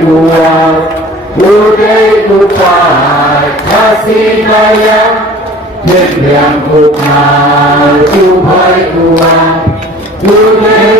uang Budai upai kasih bayang Yang ukmal upai uang Budai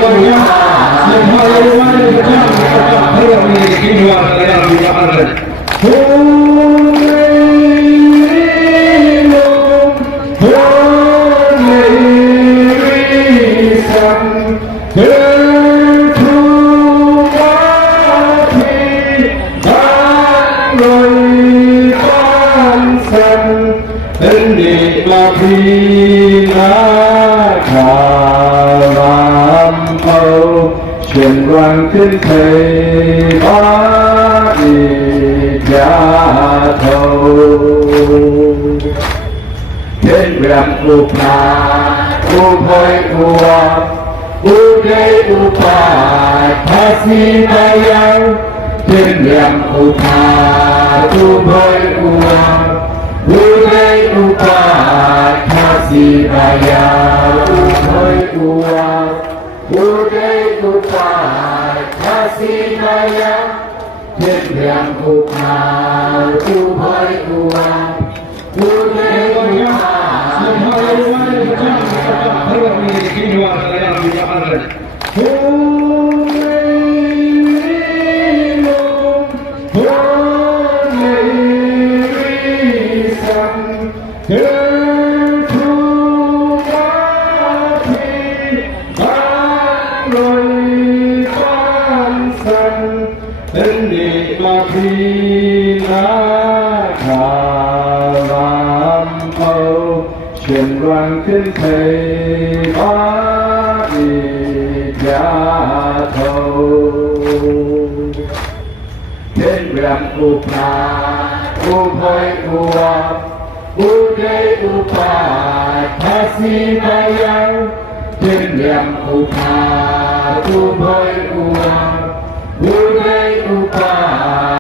Chuyện hoàng thiên thầy bá đi gia thầu Thiên việc upah upah Budai upah kasih bayang Thiên việc upah Budai upah kasih bayang Budai upah kasih bayang Thiên việc upah Budai Chuyện hoàng thiên thầy bá đi gia thầu Thiên việc upah Budai upah kasih bayang Thiên việc upah